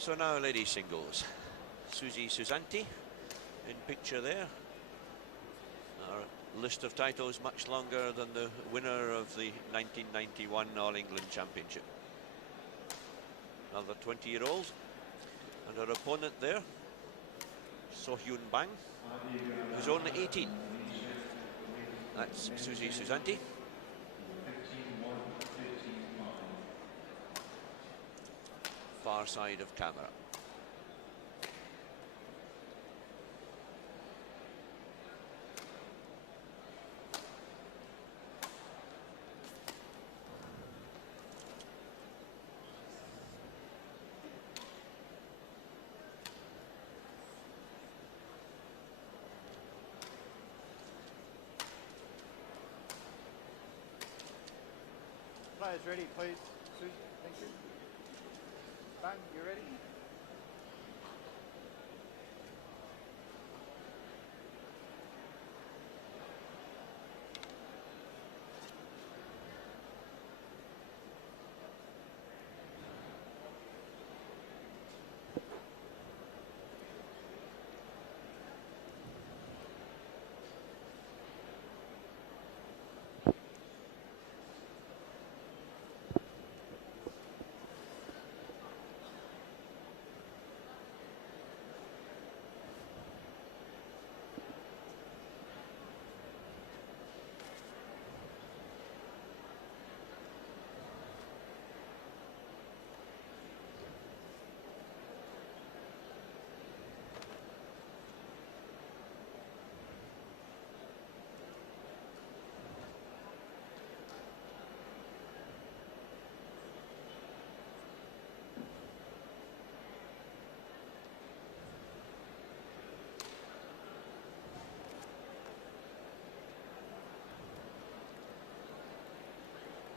So now ladies singles. Susi Susanti in picture there. Our list of titles much longer than the winner of the 1991 All England Championship. Another 20-year-old. And her opponent there, Hyun, who's only 18. That's Susi Susanti. Far side of camera. Players ready, please. Susie, thank you. Bang, you ready?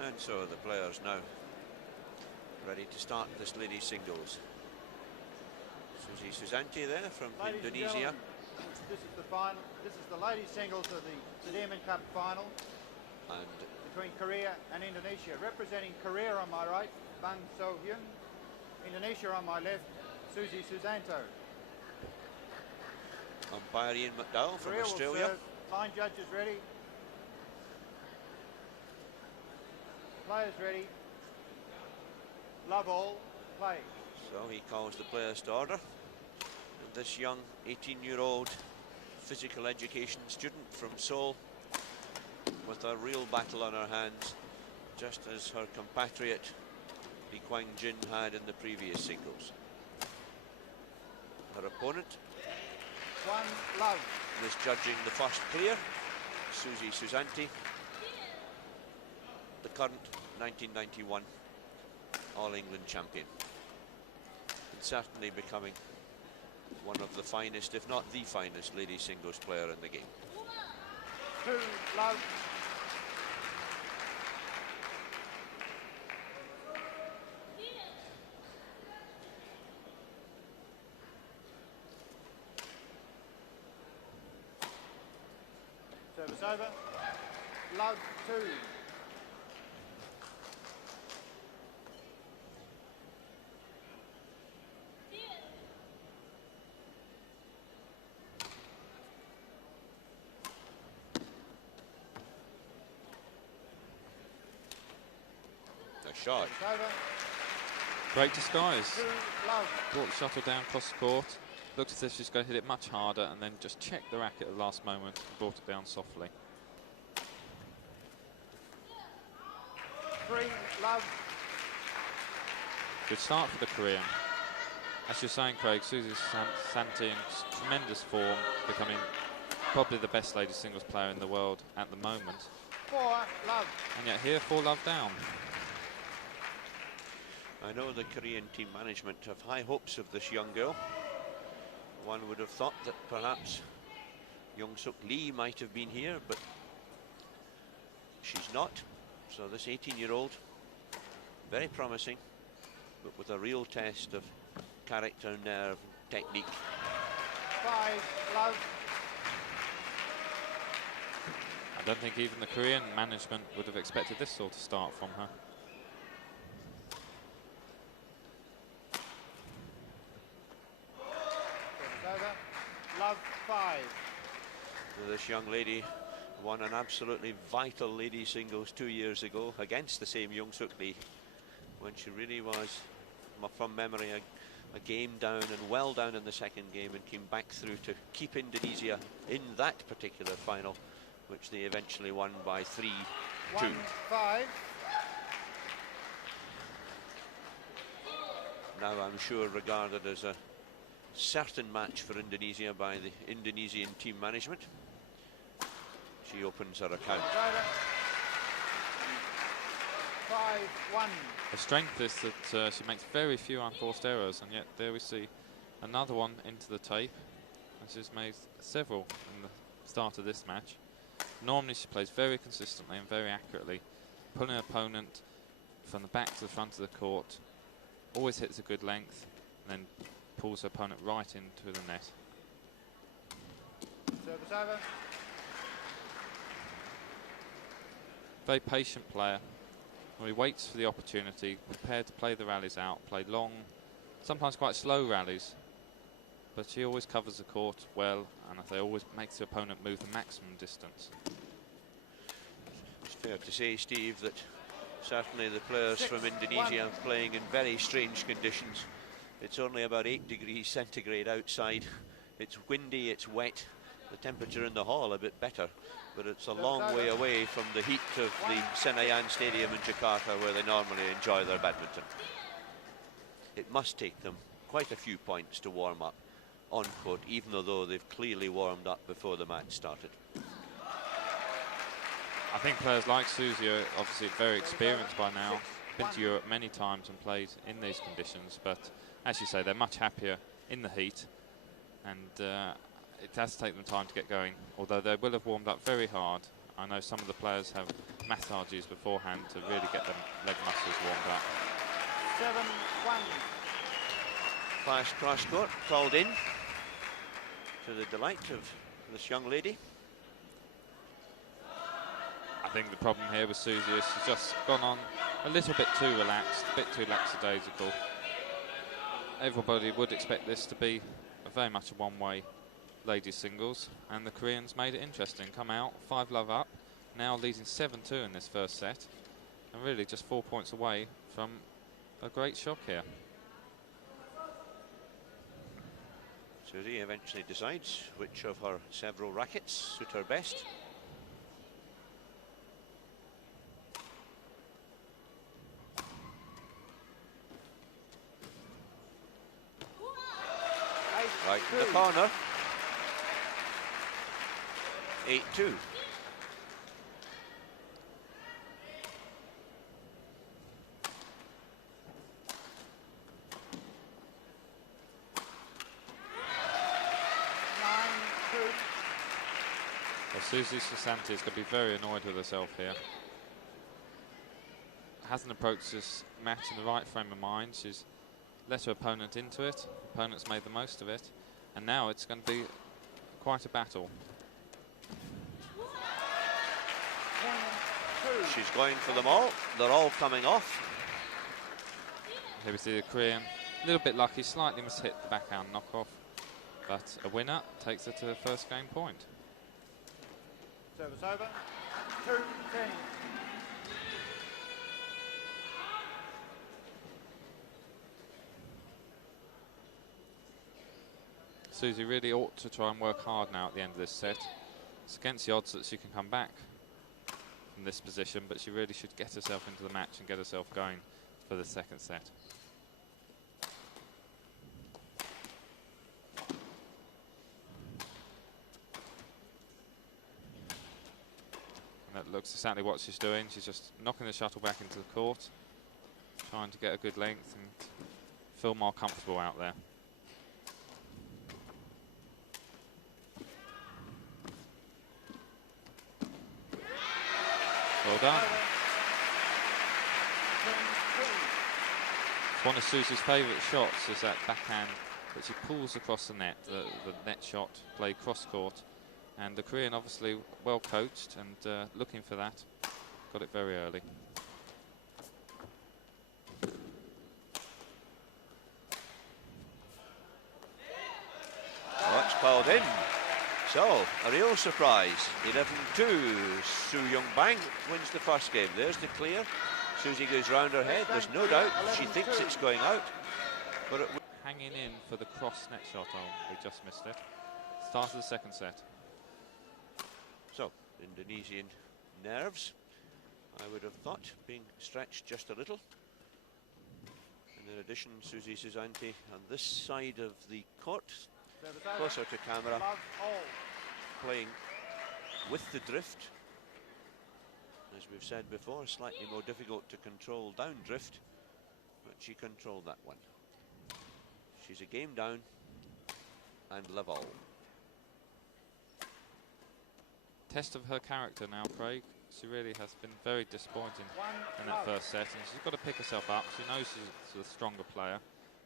And so the players now ready to start this ladies singles. Susi Susanti there from Ladies Indonesia. This is the final. This is the ladies singles of the Sudirman Cup final And between Korea and Indonesia. Representing Korea on my right, Bang So-hyun. Indonesia on my left, Susi Susanto. umpire Ian McDowell from Korea will Australia. serve. Line judges ready. Players ready. Love all. Play. So he calls the players to order. And this young 18-year-old physical education student from Seoul with a real battle on her hands, just as her compatriot Lee Kwang Jin had in the previous singles. Her opponent, One love. misjudging the first player, Susi Susanti, the current 1991 All England champion, and certainly becoming one of the finest, if not the finest, ladies singles player in the game. 2 love. Service over. Love 2. A shot. Service over. Great disguise. 2 love. Brought the shuttle down cross the court. Looked as if she's going to hit it much harder and then just checked the racket at the last moment and brought it down softly. 3 love. Good start for the Korean. As you're saying, Craig, Susi Susanti in tremendous form, becoming probably the best ladies singles player in the world at the moment. 4 love. And yet here, 4 love down. I know the Korean team management have high hopes of this young girl. One would have thought that perhaps Young-suk Lee might have been here, but she's not. So this 18-year-old, very promising, but with a real test of character, nerve, technique. 5 love. I don't think even the Korean management would have expected this sort of start from her. this young lady won an absolutely vital ladies singles 2 years ago against the same Young Suk Lee, when she really was, from memory, a game down and well down in the second game, and came back through to keep Indonesia in that particular final, which they eventually won by 3-2. 1-5. Now I'm sure regarded as a certain match for Indonesia by the Indonesian team management. She opens her account. 5-1. The strength is that she makes very few unforced errors, and yet there we see another one into the tape. And she's made several in the start of this match. Normally she plays very consistently and very accurately, pulling her opponent from the back to the front of the court, always hits a good length, and then pulls her opponent right into the net. Service over. Very patient player. He waits for the opportunity, prepared to play the rallies out, play long, sometimes quite slow rallies, but she always covers the court well, and they always makes the opponent move the maximum distance. It's fair to say, Steve, that certainly the players from Indonesia are playing in very strange conditions. It's only about 8 degrees centigrade outside. It's windy, it's wet. The temperature in the hall a bit better, but it's a long way away from the heat of the Senayan Stadium in Jakarta, where they normally enjoy their badminton. It must take them quite a few points to warm up on court, even though they've clearly warmed up before the match started. I think players like Susi are obviously very experienced by now, been to Europe many times and played in these conditions, but as you say, they're much happier in the heat, and it does take them time to get going, although they will have warmed up very hard. I know some of the players have massages beforehand to really get their leg muscles warmed up. 7-1. Fast cross court called in, to the delight of this young lady. I think the problem here with Susi is she's just gone on a little bit too relaxed, a bit too lackadaisical. Everybody would expect this to be very much a one-way ladies singles, and the Koreans made it interesting. Come out 5-love up, now leading 7-2 in this first set, and really just 4 points away from a great shock here. Susi eventually decides which of her several rackets suit her best. Right in the corner. 8-2. Susi Susanti is going to be very annoyed with herself here. Hasn't approached this match in the right frame of mind. She's let her opponent into it. Opponent's made the most of it, and now it's going to be quite a battle. She's going for them all. They're all coming off. Here we see the Korean, a little bit lucky, slightly mishit the backhand knockoff, but a winner takes her to the first game point. Service over. 2-10. Susi really ought to try and work hard now at the end of this set. It's against the odds that she can come back from this position, but she really should get herself into the match and get herself going for the second set. And that looks exactly what she's doing. She's just knocking the shuttle back into the court, trying to get a good length and feel more comfortable out there. Well done. One of Susi's favourite shots is that backhand that she pulls across the net, the net shot played cross court, and the Korean obviously well coached and looking for that, got it very early. Well, that's called in. So, a real surprise. 11-2. Su Young-bang wins the first game. There's the clear. Susie goes round her head. There's no doubt she thinks it's going out. But it hanging in for the cross net shot. Oh, we just missed it. Start of the second set. So, Indonesian nerves, I would have thought, being stretched just a little. And in addition, Susi Susanti on this side of the court, closer to camera, playing with the drift. As we've said before, slightly more difficult to control down drift, but she controlled that one. She's a game down and level. Test of her character now, Craig. She really has been very disappointing in that first set, and she's got to pick herself up. She knows she's a stronger player.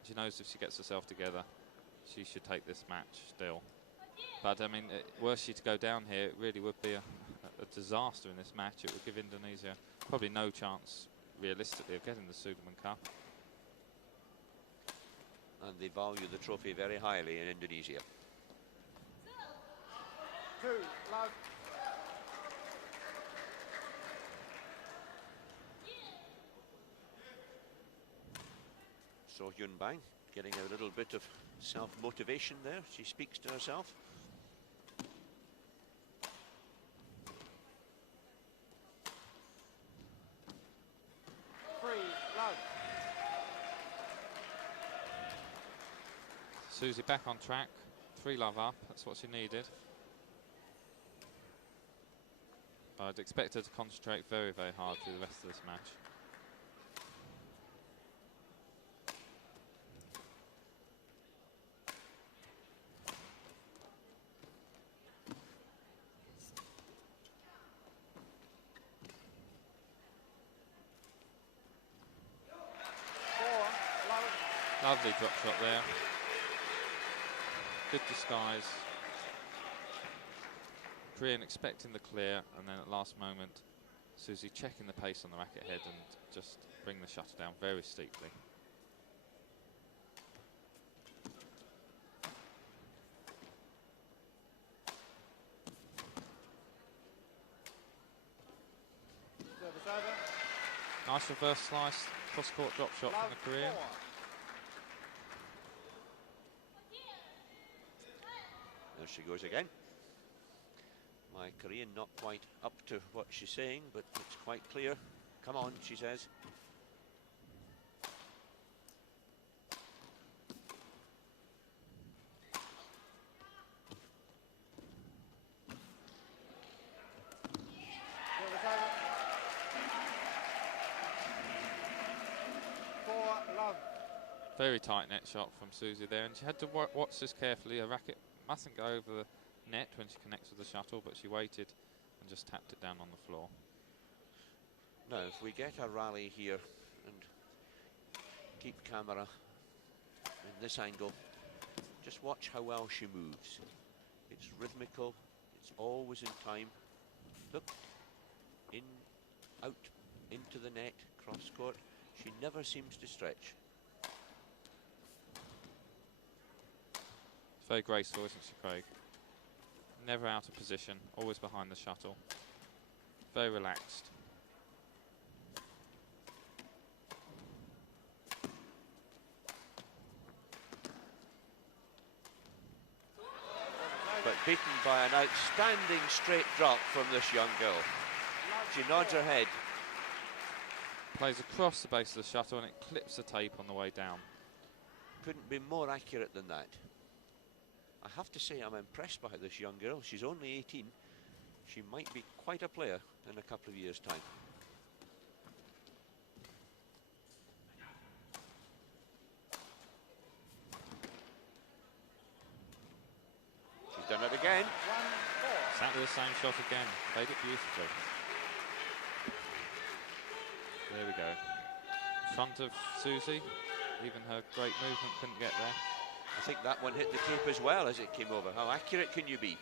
She knows if she gets herself together, she should take this match still. But I mean, were she to go down here, it really would be a disaster in this match. It would give Indonesia probably no chance, realistically, of getting the Sudirman Cup. And they value the trophy very highly in Indonesia. 2 love. So Hyun Bang getting a little bit of self-motivation there. She speaks to herself. Susie back on track, 3-love up, that's what she needed. I'd expect her to concentrate very, very hard through the rest of this match. Lovely drop shot there. Good disguise. Korean expecting the clear, and then at last moment, Susie checking the pace on the racket head and just bring the shutter down very steeply. Nice reverse slice, cross-court drop shot from the Korean. There she goes again. My Korean not quite up to what she's saying, but it's quite clear. Come on, she says. Very tight net shot from Susie there, and she had to watch this carefully. Her racket mustn't go over the net when she connects with the shuttle, but she waited and just tapped it down on the floor. Now, if we get a rally here and keep camera in this angle, just watch how well she moves. It's rhythmical, it's always in time. Look, in, out, into the net, cross court. She never seems to stretch. Very graceful, isn't she, Craig? Never out of position, always behind the shuttle. Very relaxed. But beaten by an outstanding straight drop from this young girl. She nods her head. Plays across the base of the shuttle and it clips the tape on the way down. Couldn't be more accurate than that. I have to say I'm impressed by this young girl. She's only 18. She might be quite a player in a couple of years' time. She's done it again. Exactly the same shot again. Played it beautifully. There we go. In front of Susie. Even her great movement couldn't get there. I think that one hit the tape as well as it came over. How accurate can you be?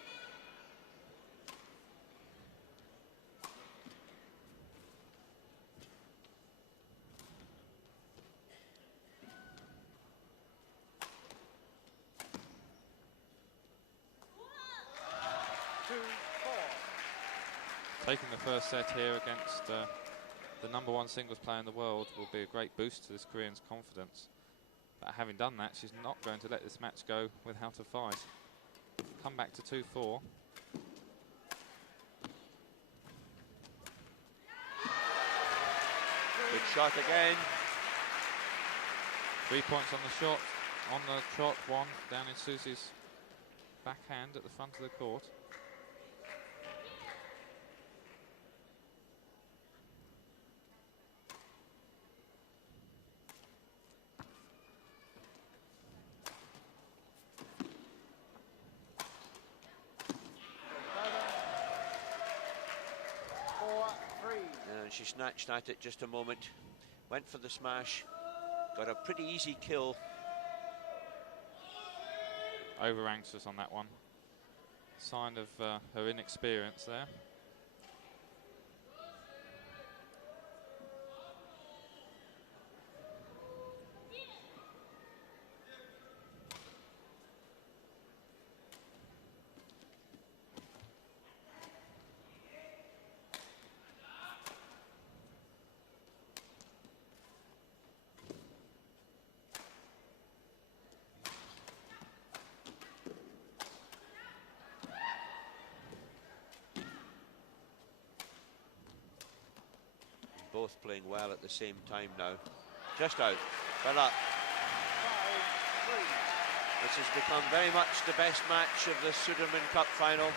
Taking the first set here against the #1 singles player in the world will be a great boost to this Korean's confidence. But having done that, she's not going to let this match go without a fight. Come back to 2-4. Good shot again. 3 points on the shot, on the trot, 1 down in Susi's backhand at the front of the court. And she snatched at it just a moment, went for the smash, got a pretty easy kill. Over anxious on that one. Sign of her inexperience there. Both playing well at the same time now. Just out. Well up. This has become very much the best match of the Sudirman Cup final.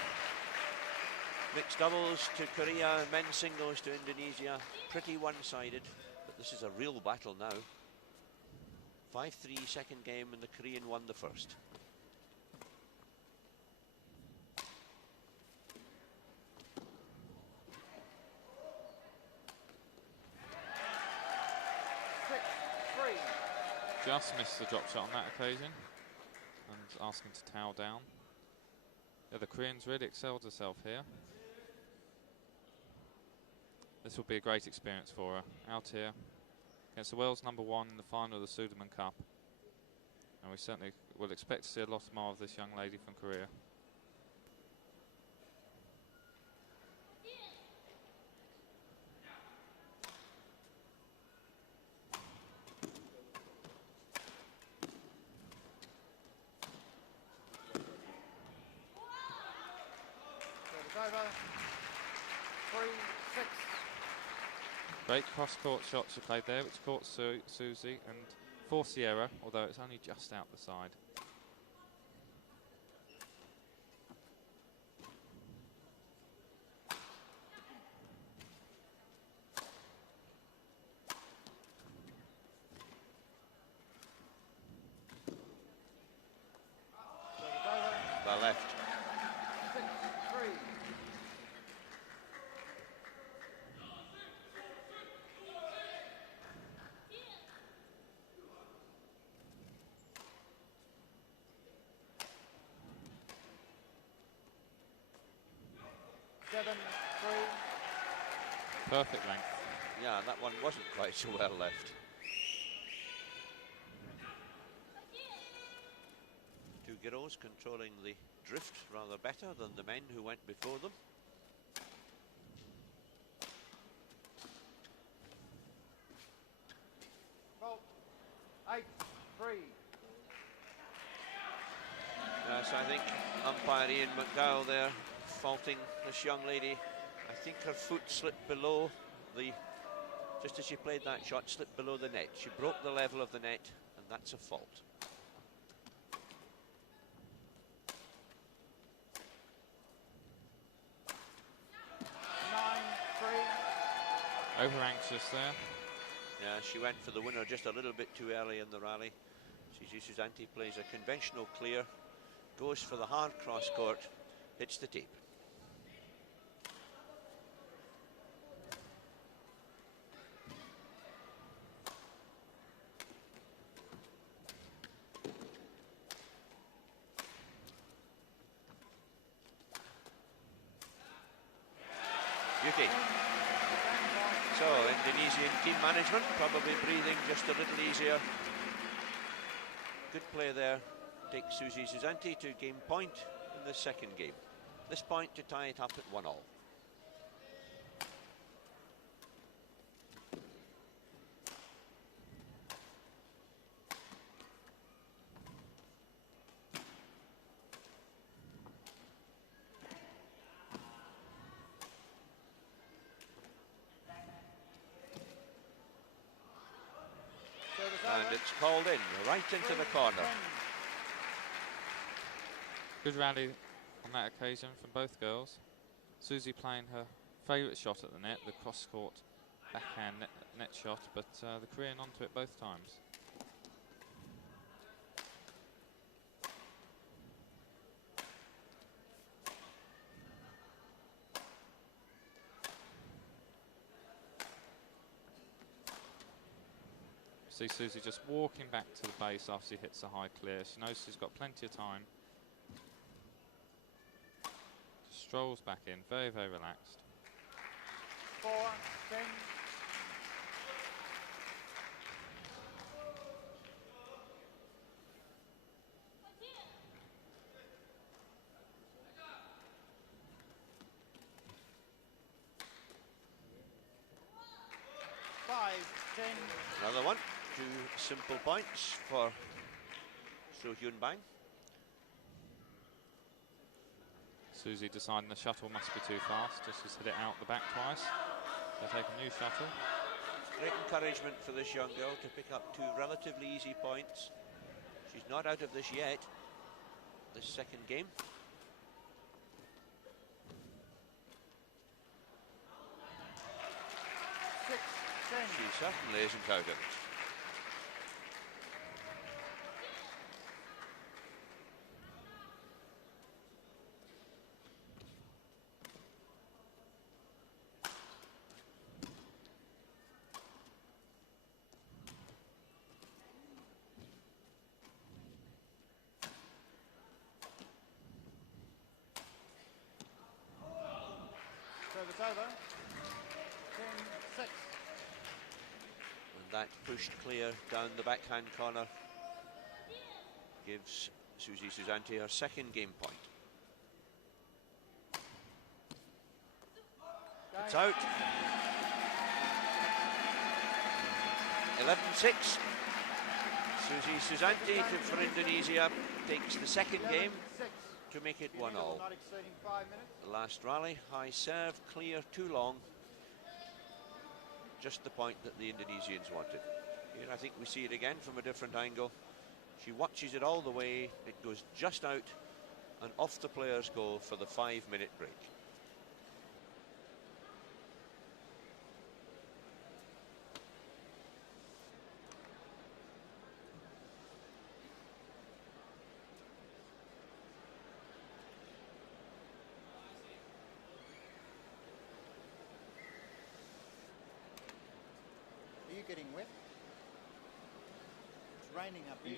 Mixed doubles to Korea, men's singles to Indonesia. Pretty one-sided, but this is a real battle now. 5-3 second game, and the Korean won the first. Just missed the drop shot on that occasion and asking to towel down. Yeah, the Koreans really excelled herself here. This will be a great experience for her out here against the world's #1 in the final of the Sudirman Cup. And we certainly will expect to see a lot more of this young lady from Korea. Great cross-court shot she played there, which caught Susi and forced the error, although it's only just out the side. The left. 6-3. Perfect length. Yeah, that one wasn't quite so well left. Two girls controlling the drift rather better than the men who went before them. Well, 8-3. Yes, I think umpire Ian McDowell there faulting this young lady. I think her foot slipped below the, just as she played that shot, slipped below the net. She broke the level of the net, and that's a fault. Over anxious there. Yeah, she went for the winner just a little bit too early in the rally. Susanti plays a conventional clear, goes for the hard cross court, hits the tape. Beauty. So, Indonesian team management probably breathing just a little easier. Good play there. Takes Susanti to game point in the second game. This point to tie it up at 1-all. and it's called in, right into the corner. Good rally on that occasion from both girls. Susie playing her favourite shot at the net, the cross-court backhand net shot, but the Korean onto it both times. See Susie just walking back to the base after she hits the high clear. She knows she's got plenty of time. Just strolls back in, very, very relaxed. 4-10. Another one, 2 simple points for Hyun. Susie deciding the shuttle must be too fast, just to hit it out the back twice. They'll take a new shuttle. Great encouragement for this young girl to pick up 2 relatively easy points. She's not out of this yet, this second game. She certainly isn't out of it. Service over. 10-6. That pushed clear down the backhand corner gives Susi Susanti her second game point. It's out. 11-6. Susi Susanti for Indonesia takes the second game to make it 1-all. Not exceeding 5 minutes. The last rally, high serve, clear, too long. Just the point that the Indonesians wanted. Here I think we see it again from a different angle. She watches it all the way, it goes just out and off the player's goal for the 5-minute break. Are you getting wet? It's raining up here.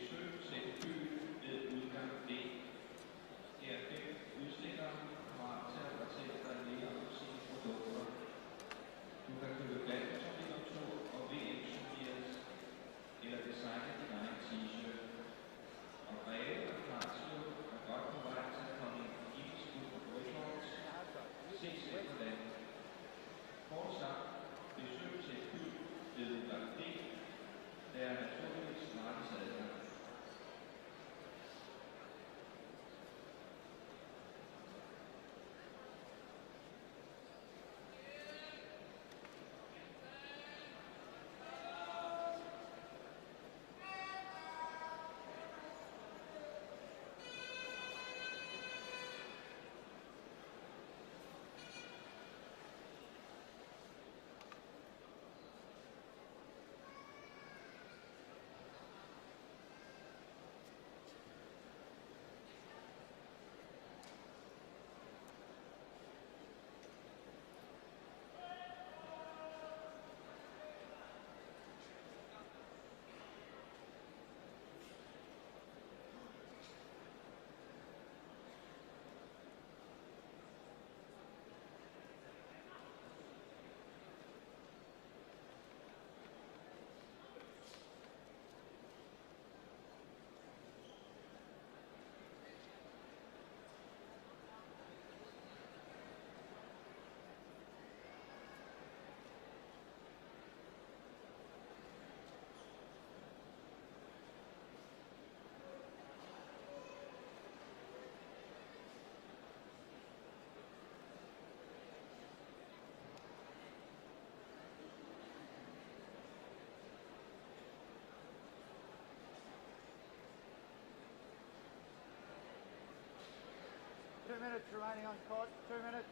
minutes remaining on court. 2 minutes.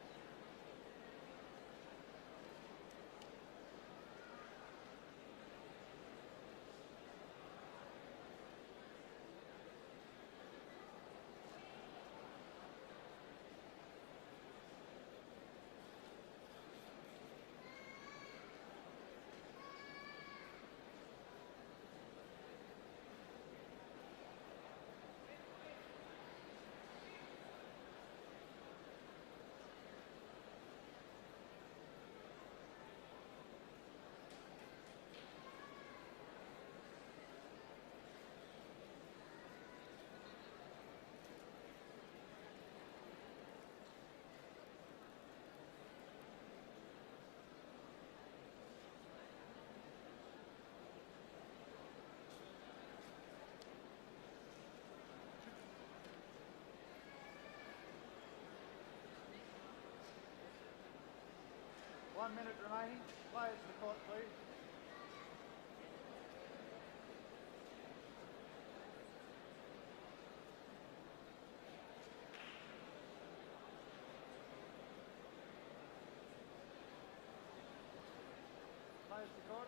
One minute remaining. Players to court, please. Players to court.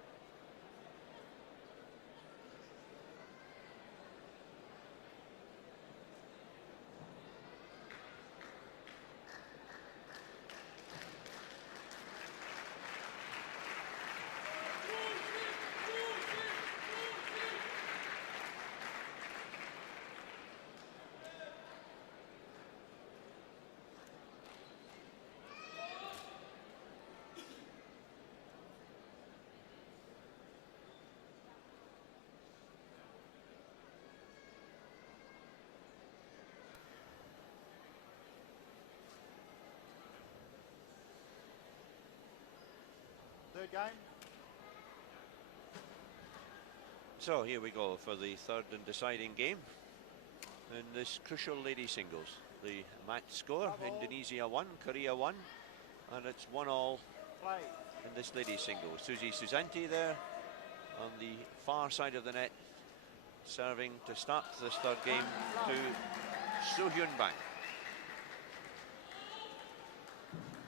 Third game. So here we go for the third and deciding game in this crucial lady singles. The match score, Indonesia 1, Korea 1, and it's 1-all Play. in this lady singles. Susanti there on the far side of the net, serving to start this third game to Hyun.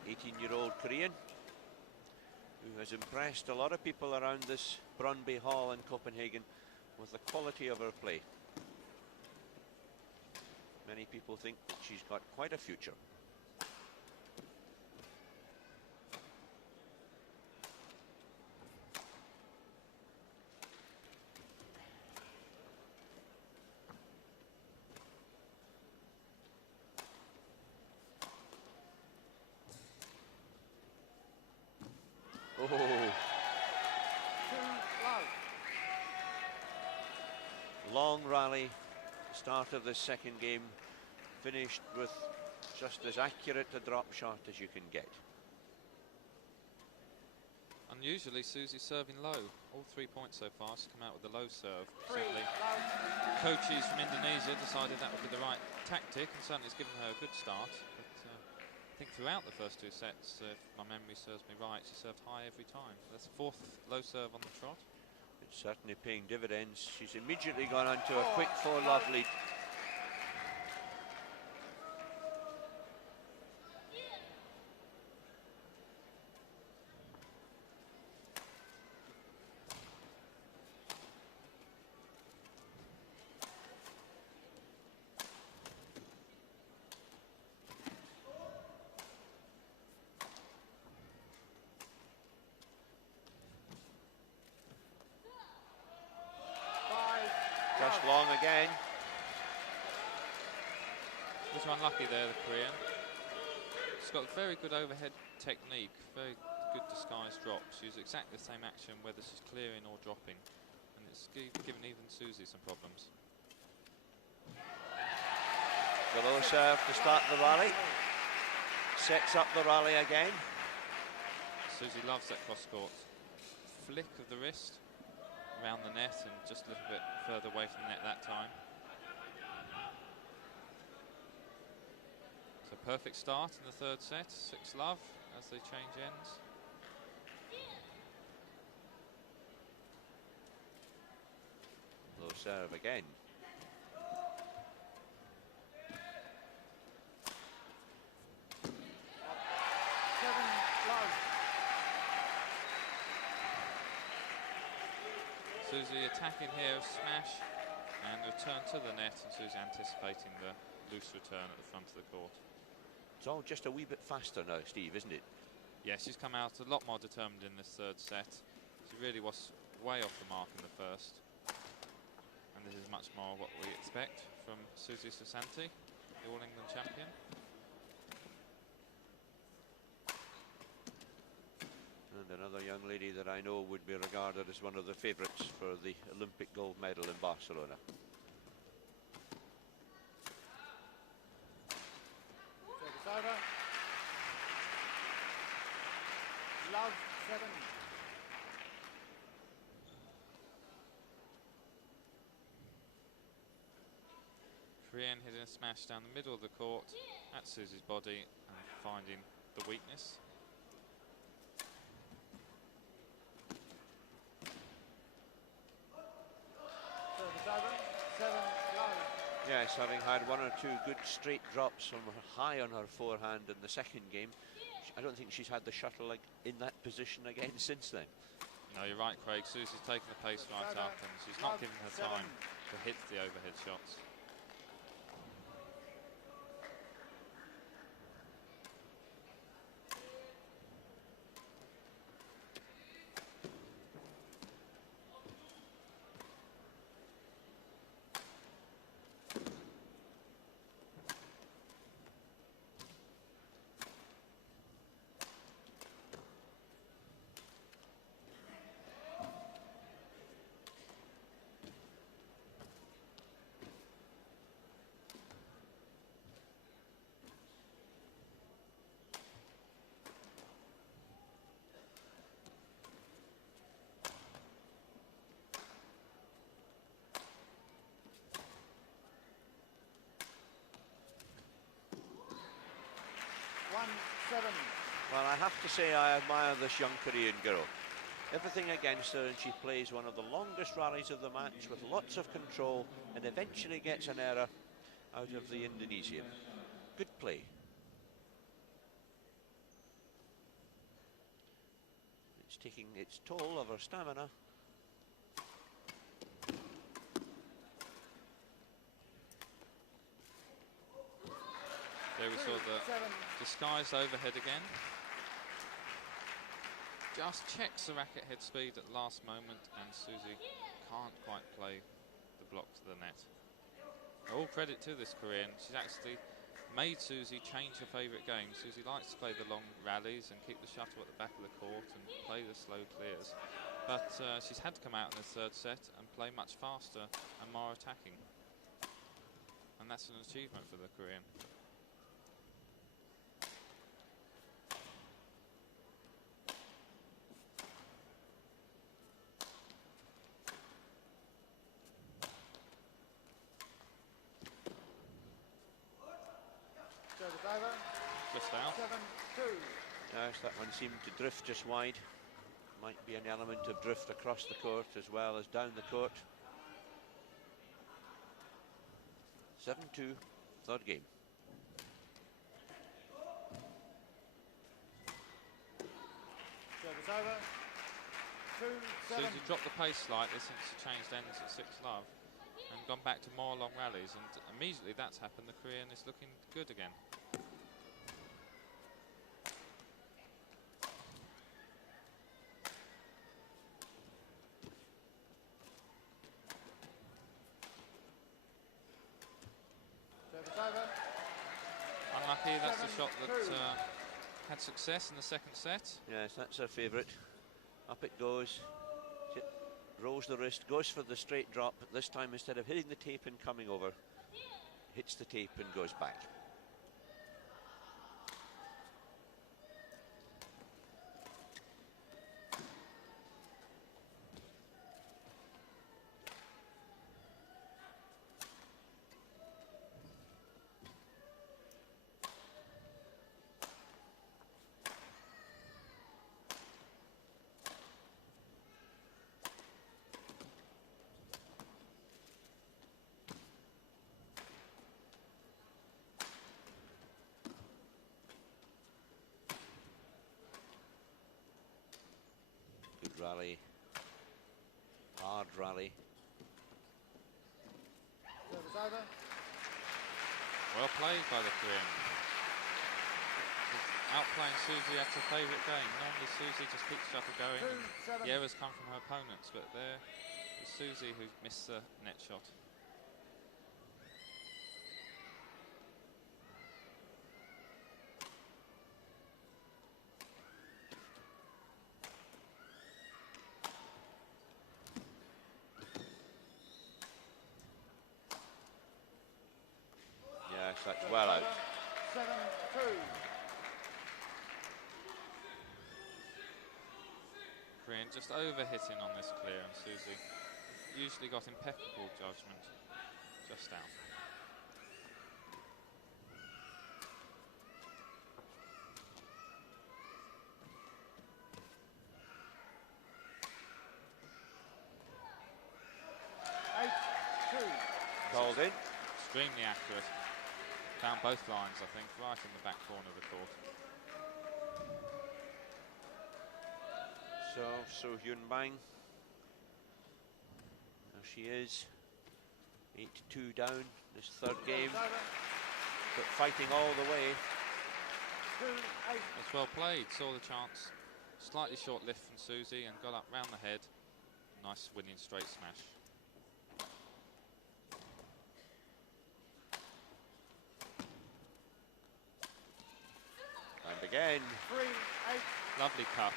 18-year-old Korean who has impressed a lot of people around this Brøndby Hall in Copenhagen with the quality of her play. Many people think that she's got quite a future. Long rally, start of the second game, finished with just as accurate a drop shot as you can get. Unusually, Susi serving low. All 3 points so far. She's come out with a low serve. Certainly, coaches from Indonesia decided that would be the right tactic, and certainly it's given her a good start. But I think throughout the first 2 sets, if my memory serves me right, she served high every time. That's the 4th low serve on the trot. It's certainly paying dividends. She's immediately gone on to a quick 4-love lead. Just long again. Was unlucky there, the Korean. She's got very good overhead technique, very good disguised drops. She uses exactly the same action whether she's clearing or dropping, and it's given even Susi some problems. The low serve to start the rally. Sets up the rally again. Susi loves that cross-court flick of the wrist around the net and just a little bit further away from the net that time. So perfect start in the third set, 6-love as they change ends. Low serve again. Susi attacking here, smash, and return to the net, and Susi anticipating the loose return at the front of the court. It's all just a wee bit faster now, Steve, isn't it? Yeah, she's come out a lot more determined in this third set. She really was way off the mark in the first. And this is much more what we expect from Susi Susanti, the All England champion. And another young lady that I know would be regarded as one of the favourites for the Olympic gold medal in Barcelona. Service over. Love 7. Korean hitting a smash down the middle of the court at Susi's body and finding the weakness. Service over. 7 love. Yes, having had one or two good straight drops from high on her forehand in the second game, I don't think she's had the shuttle in that position again since then. No, you're right, Craig. Susi's taken the pace right up, and she's not given her time to hit the overhead shots. Well, I have to say I admire this young Korean girl. Everything against her, and she plays one of the longest rallies of the match with lots of control and eventually gets an error out of the Indonesian. Good play. It's taking its toll of her stamina. There we saw the disguised overhead again. Just checks the racket head speed at the last moment, and Susi can't quite play the block to the net. All credit to this Korean. She's actually made Susi change her favourite game. Susi likes to play the long rallies and keep the shuttle at the back of the court and play the slow clears. But she's had to come out in the third set and play much faster and more attacking. And that's an achievement for the Korean. Just out. 7-2. Yes, that one seemed to drift just wide. Might be an element of drift across the court as well as down the court. 7-2, third game. Service over. 2-7. Susi dropped the pace slightly since she changed ends at 6 love and gone back to more long rallies, and immediately that's happened, the Korean is looking good again. Service over. Unlucky, that's the shot that had success in the second set. Yes, that's her favourite. Up it goes. She rolls the wrist, goes for the straight drop. This time, instead of hitting the tape and coming over, hits the tape and goes back. Rally, hard rally. Service over. Well played by the Korean. Outplaying Susi at her favourite game. Normally Susi just keeps shuttle going. 2-7. The errors come from her opponents, but there is Susi who missed the net shot. Yes, that's well out. 7-2. Korean just over-hitting on this clear, and Susi usually got impeccable judgment, just out. Called in. Extremely accurate. Found both lines, I think, right in the back corner of the court. So Hyun Bang. There she is. 8-2 down this third game, but fighting all the way. It's well played. Saw the chance. Slightly short lift from Susi and got up round the head. Nice winning straight smash. And again. 3-8. Lovely cut.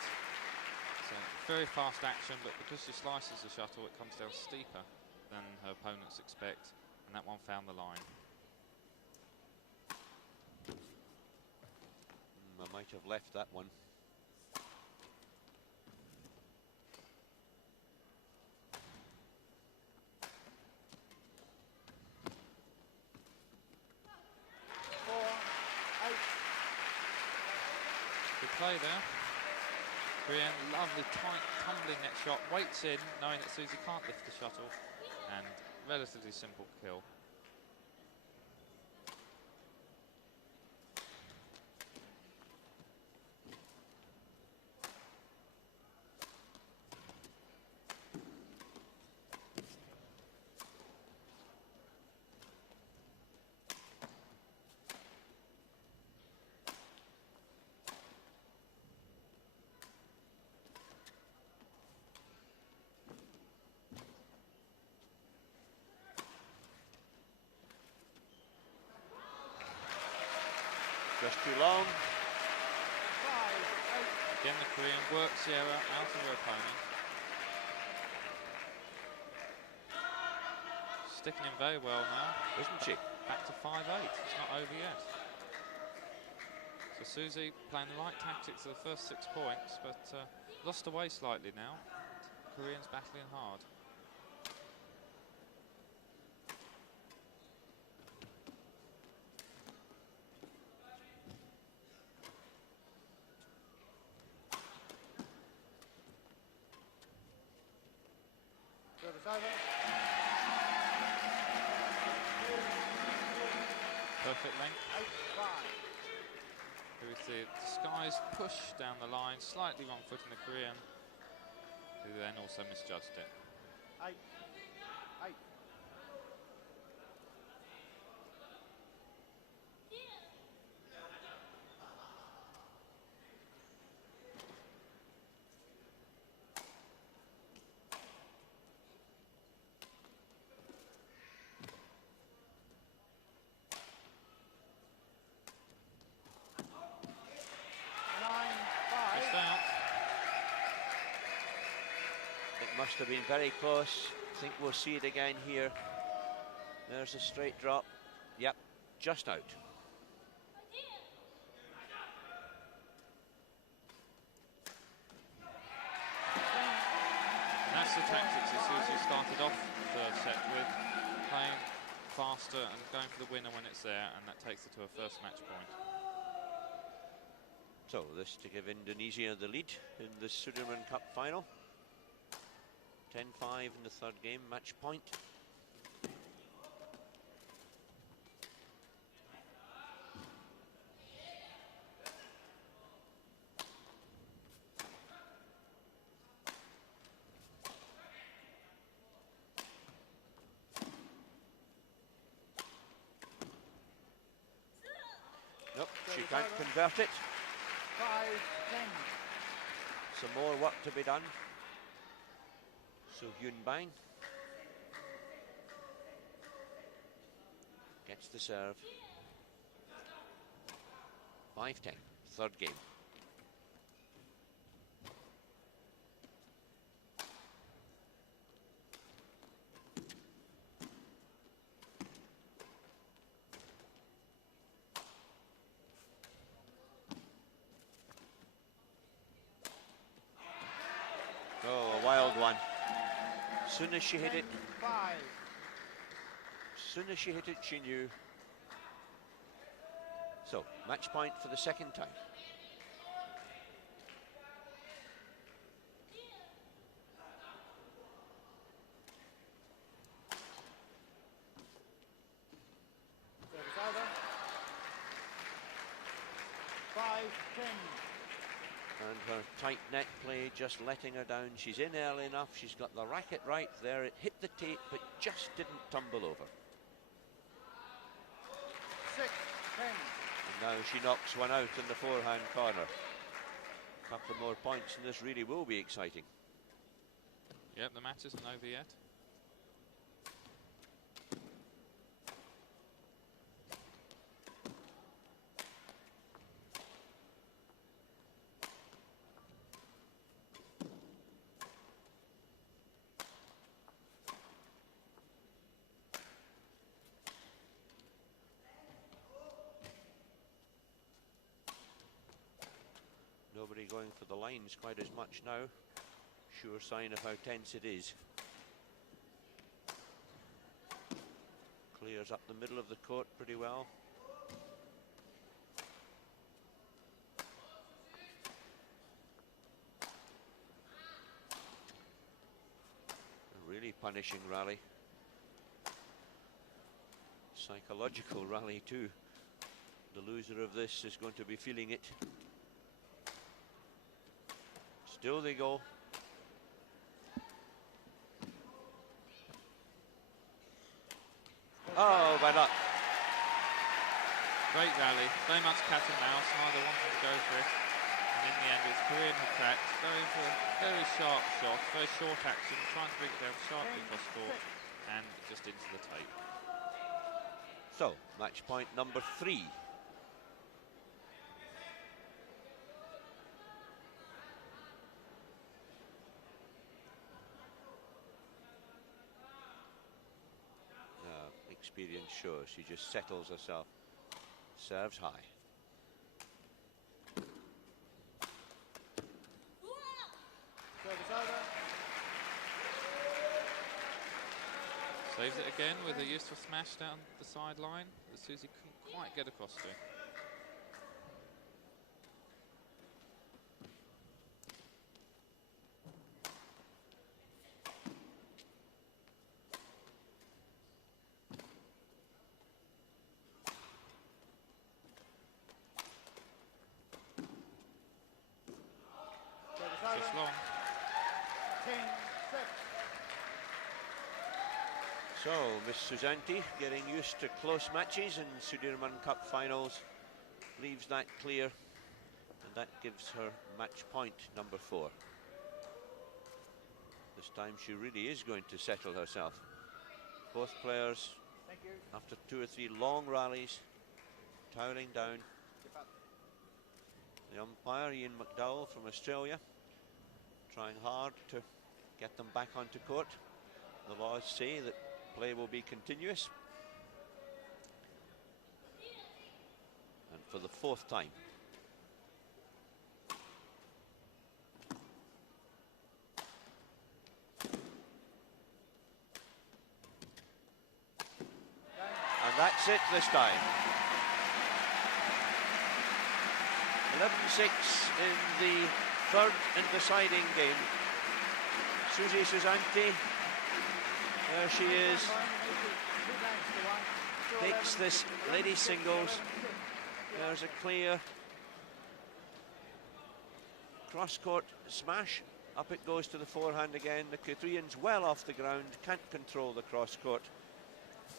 So very fast action, but because she slices the shuttle, it comes down steeper than her opponents expect, and that one found the line. I might have left that one. Good play there. Korean, lovely tight tumbling net shot, waits in, knowing that Susi can't lift the shuttle, and relatively simple kill. Just too long. Again, the Korean works the error out of her opponent. Sticking in very well now. Isn't she? Back to 5-8. It's not over yet. So Susi playing the right tactics for the first 6 points, but lost away slightly now. Koreans battling hard. Perfect length. Here we see a disguised push down the line, slightly wrong foot in the Korean, who then also misjudged it. 8-8. Must have been very close. I think we'll see it again here. There's a straight drop. Yep, just out. And that's the tactics that Susi started off the third set with, playing faster and going for the winner when it's there, and that takes her to her first match point. So this to give Indonesia the lead in the Sudirman Cup final. 10-5 in the third game, match point. can't convert it. 5-10. Some more work to be done. So Hyun gets the serve. 5-10, third game. Oh, a wild one. Soon as she hit it, 5. soon as she hit it, she knew. So, match point for the second time. Service over. 5-10. And her tight net play just letting her down. She's in early enough. She's got the racket right there. It hit the tape, but just didn't tumble over. 6-10. And now she knocks one out in the forehand corner. A couple more points, and this really will be exciting. Yep, the match isn't over yet. Nobody going for the lines quite as much now. Sure sign of how tense it is. Clears up the middle of the court pretty well. A really punishing rally. Psychological rally too. The loser of this is going to be feeling it. Still they go. Oh, by luck. Great rally, very much cat and mouse, neither wanted to go for it. And in the end it's Korean who cracked, going for a very sharp shot, very short action, trying to bring it down sharply across court and just into the tape. So, match point number 3. Experience shows she just settles herself, serves high. Service over. Saves it again with a useful smash down the sideline that Susi couldn't quite get across to. Just long. 10-6. So, Miss Susanti getting used to close matches in Sudirman Cup finals, leaves that clear, and that gives her match point number 4. This time she really is going to settle herself. Both players, Thank you. after 2 or 3 long rallies, towering down. Skip up. The umpire, Ian McDowell from Australia, trying hard to get them back onto court. The laws say that play will be continuous. And for the 4th time. And that's it this time. 11-6 in the 3rd and deciding game. Susi Susanti, there she is, takes this ladies singles. There's a clear cross-court smash. Up it goes to the forehand again. The Koreans well off the ground, can't control the cross-court.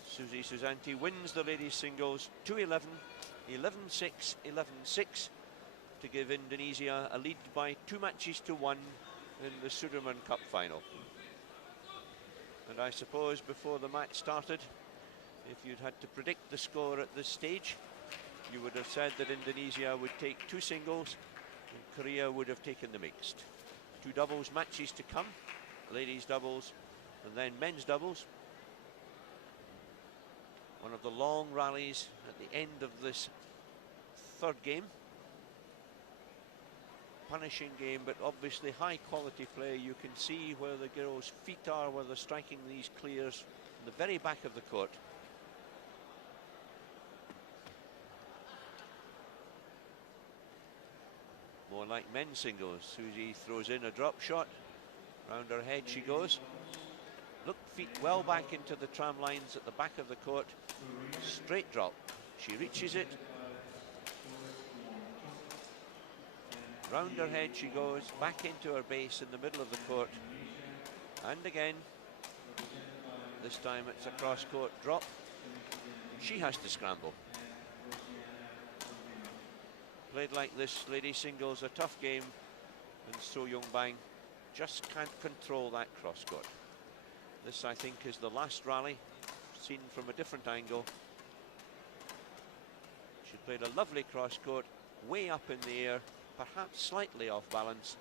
Susi Susanti wins the ladies singles 2-11, 11-6, 11-6 to give Indonesia a lead by 2 matches to 1 in the Sudirman Cup final. And I suppose before the match started, if you'd had to predict the score at this stage, you would have said that Indonesia would take 2 singles and Korea would have taken the mixed. 2 doubles matches to come, ladies doubles and then men's doubles. One of the long rallies at the end of this 3rd game. Punishing game, but obviously high quality play. You can see where the girls' feet are, where they're striking these clears in the very back of the court. More like men's singles. Susi throws in a drop shot. Round her head she goes. Look, feet well back into the tram lines at the back of the court. Straight drop. She reaches it. Round her head she goes, back into her base in the middle of the court. And again, this time it's a cross-court drop. She has to scramble. Played like this, lady singles, a tough game, and So Young-bang just can't control that cross-court. This, I think, is the last rally, seen from a different angle. She played a lovely cross-court, way up in the air, perhaps slightly off balance,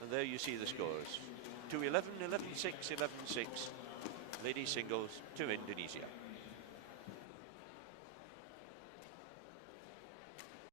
and there you see the scores. 2-11, 11-6, 11-6, ladies singles to Indonesia.